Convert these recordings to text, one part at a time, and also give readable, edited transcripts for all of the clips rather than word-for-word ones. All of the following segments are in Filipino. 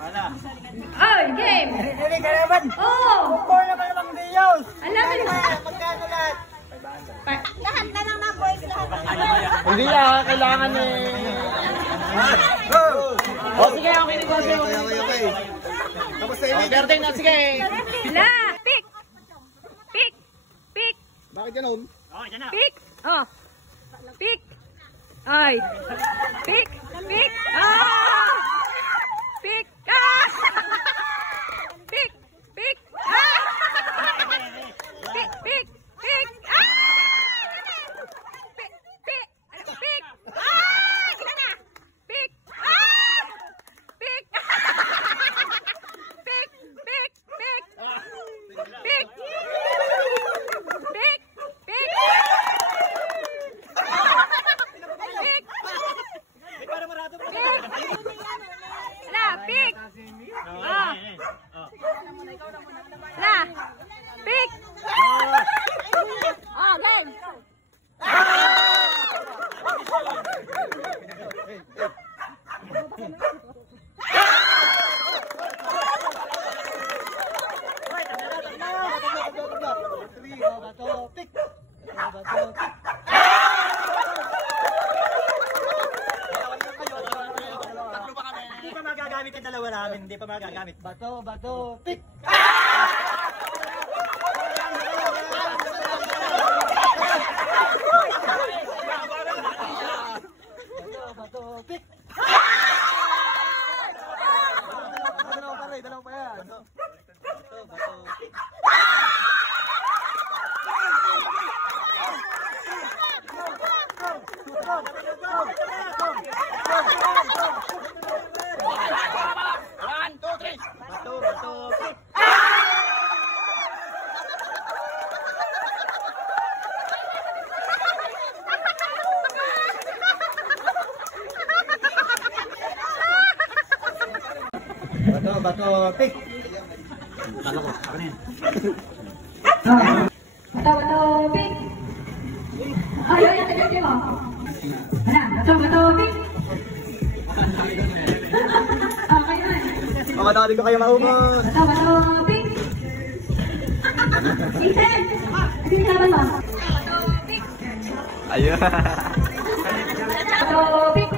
Oh, game! Hindi ka naman! Oo! Bukol naman naman Diyos! Alam mo naman! Magkano lahat? Lahat na lang ng boys, lahat. Hindi kailangan O sige, okay na boss. Okay. Tapos na ini. Gardeng na, sige. La! Pick! Pick! Pick! Bakit ganoon? Pick! Oh! Pick! Ay! Pick! Pick! Ah! Pick! Ah! Pick! Pick! Ah! Pick! Pick! Pick! Ah! Pick! Pick! Pick! Ah! Ilan na? Pick! Ah! Pick! Pick! Pick! Pick! Pick! Pick! Pick! La, pick. Ah. La, pick. Ah, game. Hindi pa magagamit yung dalawa namin, hindi pa magagamit. Bato, pick! Bato, pick! Dalawa pa yan. Bato, pick! Bato, pick! Kala ko, ako na yan. Bato, pick! Ayaw natin yung mo. Bato, pick! Okay na. Makadali ko kayo maumos. Bato, pick! Ethan! Ano yung laban mo? Bato, pick! Ayun. Bato, pick!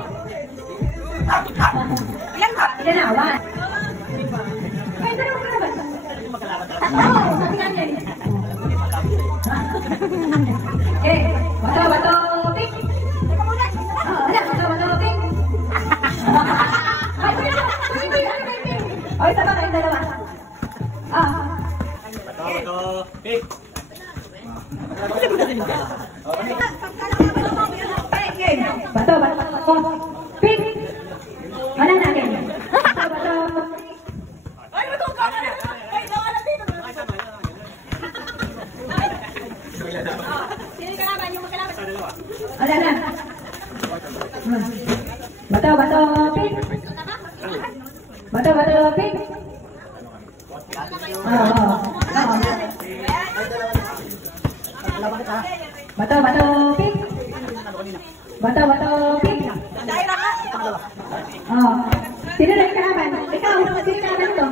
Ilan na? One. Ay, dalawa ka na ba? Oo, sabi nga niya. Okay, bato, pick! Bato, pick! Ay, sama kayong dalawa. Bato, pick! Okay, bato, pick! Wala na akin. Bato, Ay, matuka na! Ay, wala dito. Sino ka naman yung magkalaban? wala na. Bato, pick! Bato, pick! Bato, pick! Bato, pick! Dahil na ka. Sino na yung kalaban? Ikaw, sino yung kalaban ito?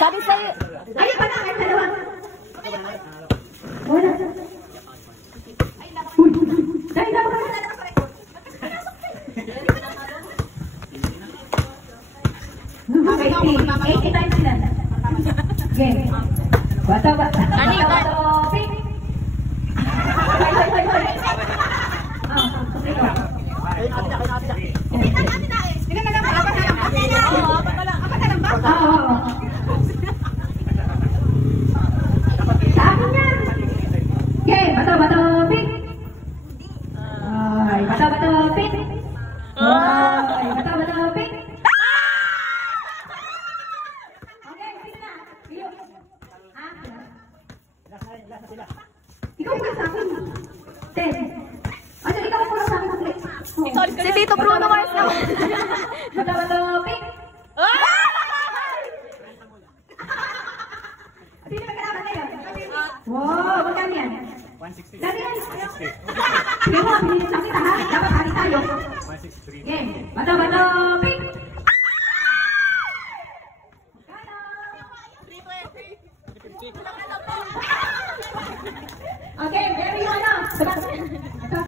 Sabi sa'yo. Ayun pa na, kahit dalawa. Wala. Uy, dahil daw ka. 80 times na. Game. Bato, pick! Bato, pick! Ay, bato, pick! Ay, bato, pick! Okay, sige na. Ikaw ka sa akin. Ten. Ano, ikaw ko sa akin. Si Tito Bruno Mars na. Bato, pick! Sino ba kalaban kayo? Wow, magkano yan? 160. Dati yan. Sige mo, pinili sa kita ha. Dapat hari tayo. 163. Game. Bato, bato, pick! Okay, very ano.